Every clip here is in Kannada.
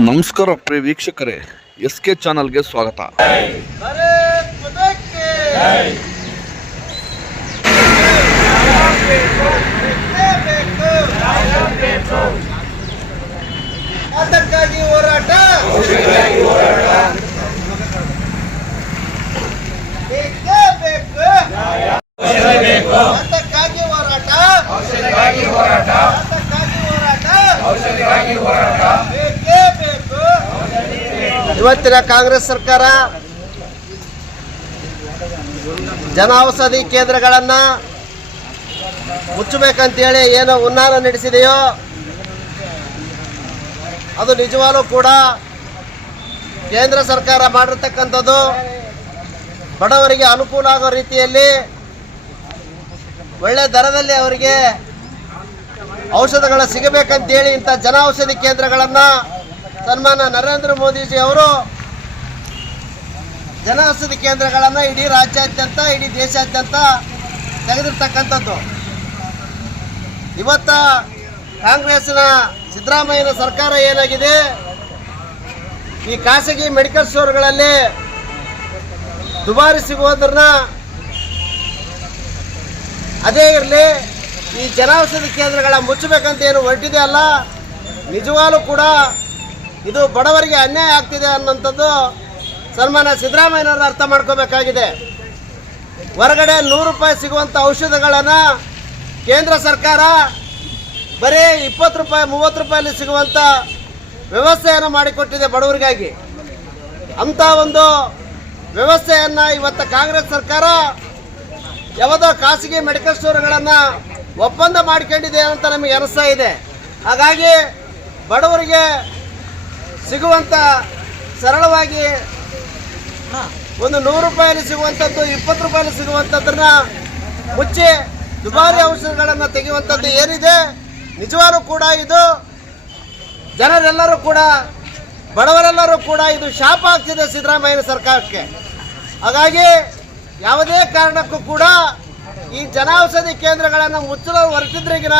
ನಮಸ್ಕಾರ ಪ್ರಿಯ ವೀಕ್ಷಕರೇ ಎಸ್ ಕೆ ಚಾನಲ್ಗೆ ಸ್ವಾಗತ ಇವತ್ತಿನ ಕಾಂಗ್ರೆಸ್ ಸರ್ಕಾರ ಜನೌಷಧಿ ಕೇಂದ್ರಗಳನ್ನು ಮುಚ್ಚಬೇಕಂತೇಳಿ ಏನು ಉನ್ನಾರ ನಡೆಸಿದೆಯೋ, ಅದು ನಿಜವಾಗ್ಲೂ ಕೂಡ ಕೇಂದ್ರ ಸರ್ಕಾರ ಮಾಡಿರ್ತಕ್ಕಂಥದ್ದು ಬಡವರಿಗೆ ಅನುಕೂಲ ಆಗೋ ರೀತಿಯಲ್ಲಿ ಒಳ್ಳೆ ದರದಲ್ಲಿ ಅವರಿಗೆ ಔಷಧಗಳು ಸಿಗಬೇಕಂತೇಳಿ ಇಂಥ ಜನ ಔಷಧಿ ಕೇಂದ್ರಗಳನ್ನು ಸನ್ಮಾನ ನರೇಂದ್ರ ಮೋದಿಜಿ ಅವರು ಜನೌಷಧಿ ಕೇಂದ್ರಗಳನ್ನು ಇಡೀ ರಾಜ್ಯಾದ್ಯಂತ, ಇಡೀ ದೇಶಾದ್ಯಂತ ತೆಗೆದಿರ್ತಕ್ಕಂಥದ್ದು. ಇವತ್ತ ಕಾಂಗ್ರೆಸ್ನ ಸಿದ್ದರಾಮಯ್ಯನ ಸರ್ಕಾರ ಏನಾಗಿದೆ? ಈ ಖಾಸಗಿ ಮೆಡಿಕಲ್ ಸ್ಟೋರ್ಗಳಲ್ಲಿ ದುಬಾರಿ ಸಿಗುವುದನ್ನ ಅದೇ ಇರಲಿ, ಈ ಜನೌಷಧಿ ಕೇಂದ್ರಗಳ ಮುಚ್ಚಬೇಕಂತ ಏನು ಹೊರಟಿದೆ ಅಲ್ಲ? ನಿಜವಾಗಲೂ ಕೂಡ ಇದು ಬಡವರಿಗೆ ಅನ್ಯಾಯ ಆಗ್ತಿದೆ ಅನ್ನೋಂಥದ್ದು ಸನ್ಮಾನ ಸಿದ್ದರಾಮಯ್ಯನವರು ಅರ್ಥ ಮಾಡ್ಕೋಬೇಕಾಗಿದೆ. ಹೊರಗಡೆ ನೂರು ರೂಪಾಯಿ ಸಿಗುವಂಥ ಔಷಧಗಳನ್ನು ಕೇಂದ್ರ ಸರ್ಕಾರ ಬರೀ ಇಪ್ಪತ್ತು ರೂಪಾಯಿ, ಮೂವತ್ತು ರೂಪಾಯಲ್ಲಿ ಸಿಗುವಂಥ ವ್ಯವಸ್ಥೆಯನ್ನು ಮಾಡಿಕೊಟ್ಟಿದೆ ಬಡವರಿಗಾಗಿ. ಅಂಥ ಒಂದು ವ್ಯವಸ್ಥೆಯನ್ನು ಇವತ್ತು ಕಾಂಗ್ರೆಸ್ ಸರ್ಕಾರ ಯಾವುದೋ ಖಾಸಗಿ ಮೆಡಿಕಲ್ ಸ್ಟೋರ್ಗಳನ್ನು ಒಪ್ಪಂದ ಮಾಡ್ಕೊಂಡಿದೆ ಅಂತ ನಮಗೆ ಅನಿಸ್ತಾ ಇದೆ. ಹಾಗಾಗಿ ಬಡವರಿಗೆ ಸಿಗುವಂಥ ಸರಳವಾಗಿ ಒಂದು ನೂರು ರೂಪಾಯಲ್ಲಿ ಸಿಗುವಂಥದ್ದು ಇಪ್ಪತ್ತು ರೂಪಾಯಲ್ಲಿ ಸಿಗುವಂಥದ್ದನ್ನ ಮುಚ್ಚಿ ದುಬಾರಿ ಔಷಧಗಳನ್ನು ತೆಗೆಯುವಂಥದ್ದು ಏನಿದೆ ನಿಜವಾರು ಕೂಡ ಇದು ಜನರೆಲ್ಲರೂ ಕೂಡ ಬಡವರೆಲ್ಲರೂ ಕೂಡ ಇದು ಶಾಪ ಆಗ್ತಿದೆ ಸಿದ್ದರಾಮಯ್ಯ ಸರ್ಕಾರಕ್ಕೆ. ಹಾಗಾಗಿ ಯಾವುದೇ ಕಾರಣಕ್ಕೂ ಕೂಡ ಈ ಜನೌಷಧಿ ಕೇಂದ್ರಗಳನ್ನು ಮುಚ್ಚಲು ಹೊರಟಿದ್ರಿಗಿನ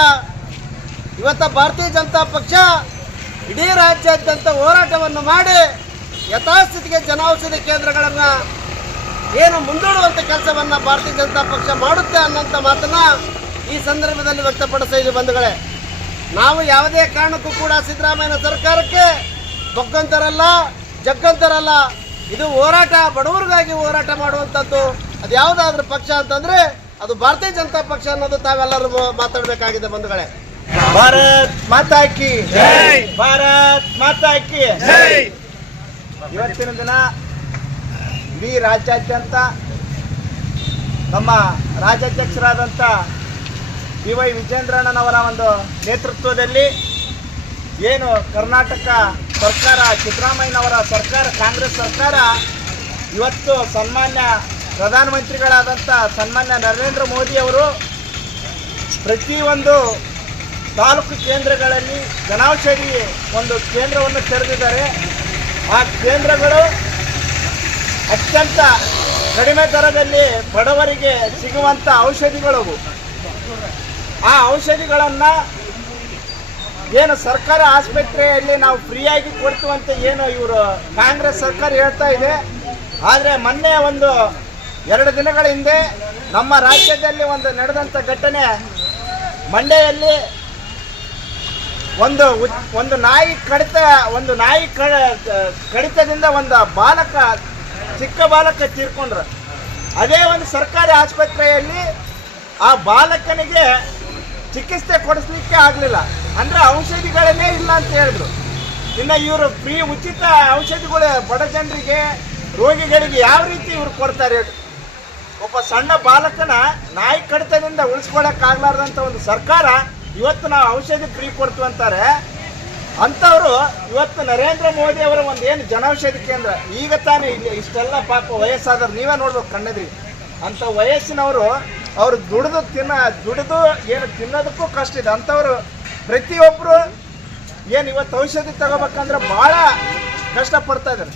ಇವತ್ತ ಭಾರತೀಯ ಜನತಾ ಪಕ್ಷ ಇಡೀ ರಾಜ್ಯಾದ್ಯಂತ ಹೋರಾಟವನ್ನು ಮಾಡಿ ಯಥಾಸ್ಥಿತಿಗೆ ಜನೌಷಧಿ ಕೇಂದ್ರಗಳನ್ನು ಏನು ಮುಂದೂಡುವಂಥ ಕೆಲಸವನ್ನು ಭಾರತೀಯ ಜನತಾ ಪಕ್ಷ ಮಾಡುತ್ತೆ ಅನ್ನೋಂಥ ಮಾತನ್ನು ಈ ಸಂದರ್ಭದಲ್ಲಿ ವ್ಯಕ್ತಪಡಿಸ್ತಾ ಇದ್ದೀವಿ ಬಂಧುಗಳೇ, ನಾವು ಯಾವುದೇ ಕಾರಣಕ್ಕೂ ಕೂಡ ಸಿದ್ದರಾಮಯ್ಯನ ಸರ್ಕಾರಕ್ಕೆ ಬಗ್ಗಂತರಲ್ಲ, ಜಗ್ಗಂತರಲ್ಲ. ಇದು ಹೋರಾಟ, ಬಡವರಿಗಾಗಿ ಹೋರಾಟ ಮಾಡುವಂಥದ್ದು ಅದು ಯಾವುದಾದ್ರೂ ಪಕ್ಷ ಅಂತಂದರೆ ಅದು ಭಾರತೀಯ ಜನತಾ ಪಕ್ಷ ಅನ್ನೋದು ತಾವೆಲ್ಲರೂ ಮಾತಾಡಬೇಕಾಗಿದೆ ಬಂಧುಗಳೇ. ಭಾರತ್ ಮಾತಾ ಕಿ ಭಾರತ್ ಮಾತಾ ಕಿ ಇವತ್ತಿನ ದಿನ ಇಡೀ ರಾಜ್ಯಾದ್ಯಂತ ನಮ್ಮ ರಾಜ್ಯಾಧ್ಯಕ್ಷರಾದಂಥ ಬಿ ವೈ ವಿಜೇಂದ್ರಣ್ಣನವರ ಒಂದು ನೇತೃತ್ವದಲ್ಲಿ ಏನು ಕರ್ನಾಟಕ ಸರ್ಕಾರ ಸಿದ್ದರಾಮಯ್ಯನವರ ಸರ್ಕಾರ ಕಾಂಗ್ರೆಸ್ ಸರ್ಕಾರ ಇವತ್ತು ಸನ್ಮಾನ್ಯ ಪ್ರಧಾನಮಂತ್ರಿಗಳಾದಂಥ ಸನ್ಮಾನ್ಯ ನರೇಂದ್ರ ಮೋದಿಯವರು ಪ್ರತಿಯೊಂದು ತಾಲೂಕು ಕೇಂದ್ರಗಳಲ್ಲಿ ಜನೌಷಧಿ ಒಂದು ಕೇಂದ್ರವನ್ನು ತೆರೆದಿದ್ದಾರೆ. ಆ ಕೇಂದ್ರಗಳು ಅತ್ಯಂತ ಕಡಿಮೆ ದರದಲ್ಲಿ ಬಡವರಿಗೆ ಸಿಗುವಂಥ ಔಷಧಿಗಳು ಆ ಔಷಧಿಗಳನ್ನು ಏನು ಸರ್ಕಾರ ಆಸ್ಪತ್ರೆಯಲ್ಲಿ ನಾವು ಫ್ರೀಯಾಗಿ ಕೊಡ್ತುವಂತ ಏನು ಇವರು ಕಾಂಗ್ರೆಸ್ ಸರ್ಕಾರ ಹೇಳ್ತಾ ಇದೆ. ಆದರೆ ಮೊನ್ನೆ ಒಂದು ಎರಡು ದಿನಗಳ ಹಿಂದೆ ನಮ್ಮ ರಾಜ್ಯದಲ್ಲಿ ಒಂದು ನಡೆದಂಥ ಘಟನೆ ಮಂಡ್ಯದಲ್ಲಿ ಒಂದು ಒಂದು ನಾಯಿ ಕಡಿತ, ಒಂದು ನಾಯಿ ಕಡಿತದಿಂದ ಒಂದು ಬಾಲಕ, ಚಿಕ್ಕ ಬಾಲಕ ತೀರ್ಕೊಂಡ್ರು. ಅದೇ ಒಂದು ಸರ್ಕಾರಿ ಆಸ್ಪತ್ರೆಯಲ್ಲಿ ಆ ಬಾಲಕನಿಗೆ ಚಿಕಿತ್ಸೆ ಕೊಡಿಸ್ಲಿಕ್ಕೆ ಆಗಲಿಲ್ಲ. ಅಂದರೆ ಔಷಧಿಗಳನ್ನೇ ಇಲ್ಲ ಅಂತ ಹೇಳಿದ್ರು. ಇನ್ನು ಇವರು ಫ್ರೀ ಉಚಿತ ಔಷಧಿಗಳು ಬಡ ಜನರಿಗೆ, ರೋಗಿಗಳಿಗೆ ಯಾವ ರೀತಿ ಇವ್ರು ಕೊಡ್ತಾರೆ? ಒಬ್ಬ ಸಣ್ಣ ಬಾಲಕನ ನಾಯಿ ಕಡಿತದಿಂದ ಉಳಿಸ್ಕೊಳಕ್ಕಾಗಲಾರ್ದಂಥ ಒಂದು ಸರ್ಕಾರ ಇವತ್ತು ನಾವು ಔಷಧಿ ಫ್ರೀ ಕೊಡ್ತು ಅಂತಾರೆ. ಅಂಥವ್ರು ಇವತ್ತು ನರೇಂದ್ರ ಮೋದಿ ಅವರ ಒಂದು ಏನು ಜನೌಷಧಿ ಕೇಂದ್ರ ಈಗ ತಾನೇ ಇಲ್ಲಿ ಇಷ್ಟೆಲ್ಲ ಪಾಪ ವಯಸ್ಸಾದವ್ರು ನೀವೇ ನೋಡ್ಬೇಕು ಕಣ್ಣದ್ರಿ. ಅಂಥ ವಯಸ್ಸಿನವರು ಅವ್ರು ದುಡಿದು ತಿನ್ನ ದುಡಿದು ಏನು ತಿನ್ನೋದಕ್ಕೂ ಕಷ್ಟ ಇದೆ. ಅಂಥವ್ರು ಪ್ರತಿಯೊಬ್ಬರು ಏನು ಇವತ್ತು ಔಷಧಿ ತಗೋಬೇಕಂದ್ರೆ ಭಾಳ ಕಷ್ಟಪಡ್ತಾ ಇದ್ದಾರೆ.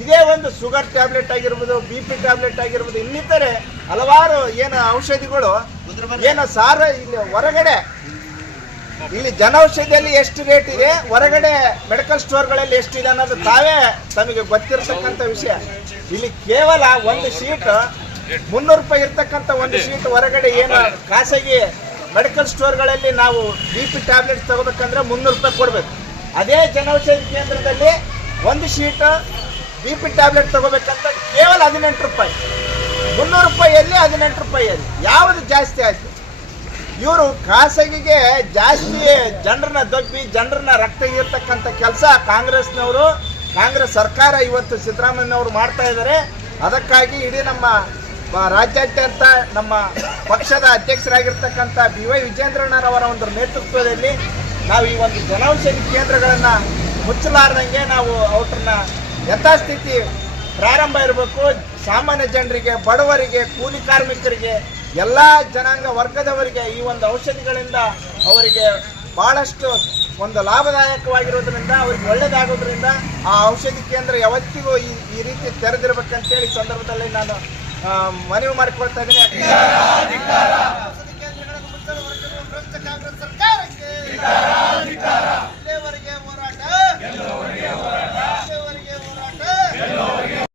ಇದೇ ಒಂದು ಶುಗರ್ ಟ್ಯಾಬ್ಲೆಟ್ ಆಗಿರ್ಬೋದು ಬಿ ಪಿ ಟ್ಯಾಬ್ಲೆಟ್ ಆಗಿರ್ಬೋದು ಇನ್ನಿತರೆ ಹಲವಾರು ಏನು ಔಷಧಿಗಳು ಏನು ಸಾರ ಇಲ್ಲಿ ಹೊರಗಡೆ ಇಲ್ಲಿ ಜನೌಷಧಿಯಲ್ಲಿ ಎಷ್ಟು ರೇಟ್ ಇದೆ? ಹೊರಗಡೆ ಮೆಡಿಕಲ್ ಸ್ಟೋರ್ಗಳಲ್ಲಿ ಇದೆ ಅನ್ನೋದು ತಾವೇ ತಮಗೆ ಗೊತ್ತಿರತಕ್ಕಂಥ ವಿಷಯ. ಇಲ್ಲಿ ಕೇವಲ ಒಂದು ಶೀಟ್ ಮುನ್ನೂರು ರೂಪಾಯಿ ಇರ್ತಕ್ಕಂಥ ಒಂದು ಶೀಟ್ ಹೊರಗಡೆ ಏನು ಖಾಸಗಿ ಮೆಡಿಕಲ್ ಸ್ಟೋರ್ಗಳಲ್ಲಿ ನಾವು ಬಿ ಪಿ ಟ್ಯಾಬ್ಲೆಟ್ಸ್ ತಗೋಬೇಕಂದ್ರೆ ಮುನ್ನೂರು ರೂಪಾಯಿ ಕೊಡಬೇಕು. ಅದೇ ಜನೌಷಧಿ ಕೇಂದ್ರದಲ್ಲಿ ಒಂದು ಶೀಟ್ ಬಿ ಪಿ ಟ್ಯಾಬ್ಲೆಟ್ ತಗೋಬೇಕಂತ ಕೇವಲ ಹದಿನೆಂಟು ರೂಪಾಯಿ. ಮುನ್ನೂರು ರೂಪಾಯಿಯಲ್ಲಿ ಹದಿನೆಂಟು ರೂಪಾಯಿಯಲ್ಲಿ. ಯಾವುದು ಜಾಸ್ತಿ ಆಯಿತು? ಇವರು ಖಾಸಗಿಗೆ ಜಾಸ್ತಿ ಜನರನ್ನ ದಬ್ಬಿ, ಜನರನ್ನ ರಕ್ತ ಇರ್ತಕ್ಕಂಥ ಕೆಲಸ ಕಾಂಗ್ರೆಸ್ನವರು, ಕಾಂಗ್ರೆಸ್ ಸರ್ಕಾರ ಇವತ್ತು ಸಿದ್ದರಾಮಯ್ಯನವರು ಮಾಡ್ತಾ ಇದ್ದಾರೆ ಅದಕ್ಕಾಗಿ ಇಡೀ ನಮ್ಮ ರಾಜ್ಯಾದ್ಯಂತ ನಮ್ಮ ಪಕ್ಷದ ಅಧ್ಯಕ್ಷರಾಗಿರ್ತಕ್ಕಂಥ ಬಿ ವೈ ವಿಜೇಂದ್ರಣ್ಣರವರ ಒಂದು ನೇತೃತ್ವದಲ್ಲಿ ನಾವು ಈ ಒಂದು ಜನೌಷಧಿ ಕೇಂದ್ರಗಳನ್ನು ಮುಚ್ಚಲಾರ್ದಂಗೆ ನಾವು ಅವ್ರನ್ನ ಯಥಾಸ್ಥಿತಿ ಪ್ರಾರಂಭ ಇರಬೇಕು. ಸಾಮಾನ್ಯ ಜನರಿಗೆ, ಬಡವರಿಗೆ, ಕೂಲಿ ಕಾರ್ಮಿಕರಿಗೆ ಎಲ್ಲ ಜನಾಂಗ ವರ್ಗದವರಿಗೆ ಈ ಒಂದು ಔಷಧಿಗಳಿಂದ ಅವರಿಗೆ ಬಹಳಷ್ಟು ಒಂದು ಲಾಭದಾಯಕವಾಗಿರೋದ್ರಿಂದ, ಅವ್ರಿಗೆ ಒಳ್ಳೇದಾಗೋದ್ರಿಂದ ಆ ಔಷಧಿ ಕೇಂದ್ರ ಯಾವತ್ತಿಗೂ ಈ ಈ ರೀತಿ ತೆರೆದಿರ್ಬೇಕಂತೇಳಿ ಸಂದರ್ಭದಲ್ಲಿ ನಾನು ಮನವಿ ಮಾಡಿಕೊಳ್ತಾ ಇದ್ದೀನಿ. ಔಷಧಿ ಕೇಂದ್ರಗಳ ಮುಚ್ಚಲು ಕಾಂಗ್ರೆಸ್ ಸರ್ಕಾರಕ್ಕೆ.